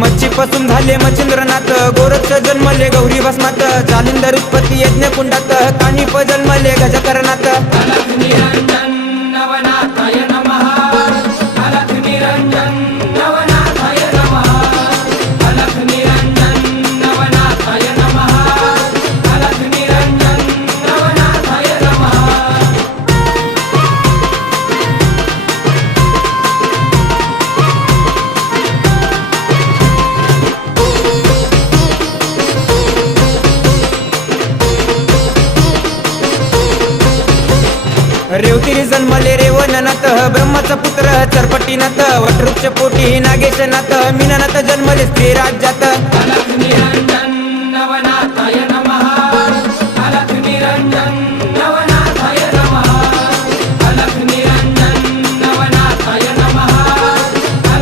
मच्छीपासून झाले मच्छिंद्रनाथ, गोरक्ष जन्मले गौरी भस्मात, जालिंदर उत्पत्ती यज्ञ कुंडात, कानिप जन्मले गजकरणात। अलख निरंजन नवनाथाय नमः, अलख निरंजन नवनाथाय नमः, अलख निरंजन नवनाथाय नमः, अलख निरंजन नवनाथाय नमः। रेवतिरी जन्मले रेवणनाथ, ब्रह्माचा पुत्र चरपटीनाथ, वटवृक्ष पोटी नागेशनाथ, मीननाथ जन्मले स्त्री राज्यात।